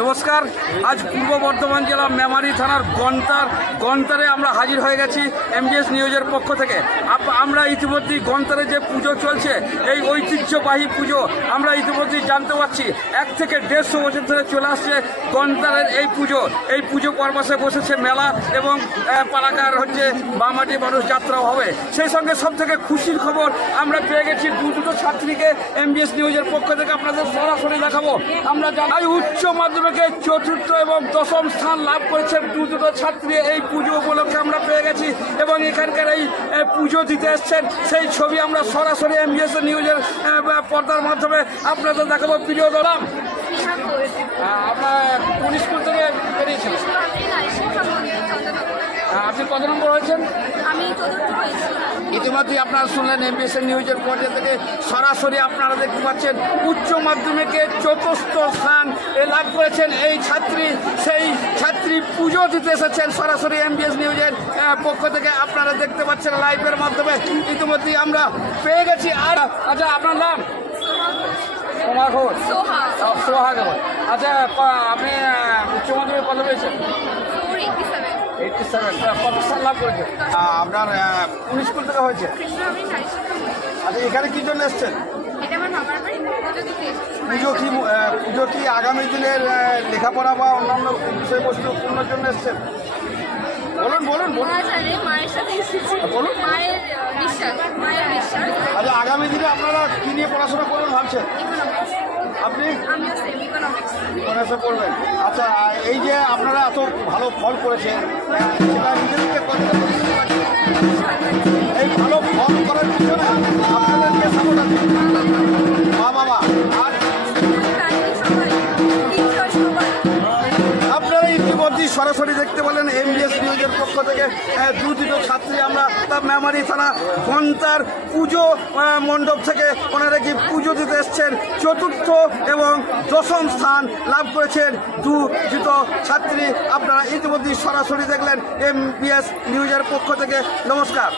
নমস্কার। আজ পূর্ব বর্ধমান জেলা মেমারি থানার গন্তারে আমরা হাজির হয়ে গেছি এমবিএস নিউজের পক্ষ থেকে। আমরা ইতিমধ্যেই গন্তারে যে পুজো চলছে, এই ঐতিহ্যবাহী পুজো আমরা ইতিমধ্যেই জানতে পারছি 1 থেকে 150 বছর ধরে চলে আসছে গন্তারের এই পুজো পরপাশে বসেছে মেলা এবং পালাকার হচ্ছে বামাটি মানুষ যাত্রাও হবে। সেই সঙ্গে সব থেকে খুশির খবর আমরা পেয়ে গেছি দুটো ছাত্রীকে এমবিএস নিউজের পক্ষ থেকে আপনাদের সরাসরি দেখাবো। আমরা জানাই উচ্চ মাধ্যমিকে 4র্থ এবং 10ম স্থান লাভ করেছেন দুটো ছাত্রী। এই পুজো উপলক্ষে আমরা পেয়ে গেছি এবং এখানকার এই পুজো দিতে এসছেন সেই ছবি আমরা সরাসরি এমবিএস নিউজের পর্দার মাধ্যমে আপনাদের দেখাবো। প্রিয় দলাম, আপনার কোন স্কুল থেকে বেরিয়েছেন? আপনি কত নম্বর হয়েছেন? ইতিমধ্যেই আপনারা শুনলেন এমবিএস নিউজের পর্যায়ে থেকে সরাসরি আপনারা দেখতে পাচ্ছেন উচ্চ মাধ্যমিকে 4র্থ স্থান লাভ করেছেন এই ছাত্রী। সেই ছাত্রী পুজো দিতে এসেছেন সরাসরি এমবিএস নিউজের পক্ষ থেকে আপনারা দেখতে পাচ্ছেন লাইভের মাধ্যমে। ইতিমধ্যেই আমরা পেয়ে গেছি। আর আচ্ছা, আপনার নাম? সোহা ঘোষ। আচ্ছা, আপনি উচ্চ মাধ্যমিক কত পেয়েছেন? 87। কত স্থান লাভ করেছেন? আপনার কোন স্কুল থেকে হয়েছে? আচ্ছা, এখানে কি জন্য এসছেন? পুজো কি আগামী দিনের লেখাপড়া বা অন্যান্য বিষয়বস্তু পূর্ণের জন্য এসছেন? বলুন। আচ্ছা, আগামী দিনে আপনারা কি নিয়ে পড়াশোনা করবেন ভাবছেন? আপনি ইকোনমিক্সে পড়বেন। আচ্ছা, এই যে আপনারা এত ভালো ফল করেছেন, সেটা নিজেদেরকে কতটা এই ভালো ফল করার পিছনে আপনাদেরকে সাপোর্ট আছে? বাবা আর আপনারা ইতিমধ্যেই সরাসরি দেখতে পেলেন এমবিএস নিউজের পক্ষ থেকে দুটো ছাত্রী। আমরা তার মেমারি থানা গন্তার পুজো মণ্ডপ থেকে ওনারা কি পুজো দিতে এসছেন। 4র্থ এবং 10ম স্থান লাভ করেছেন দুটো ছাত্রী। আপনারা ইতিমধ্যেই সরাসরি দেখলেন এমবিএস নিউজের পক্ষ থেকে। নমস্কার।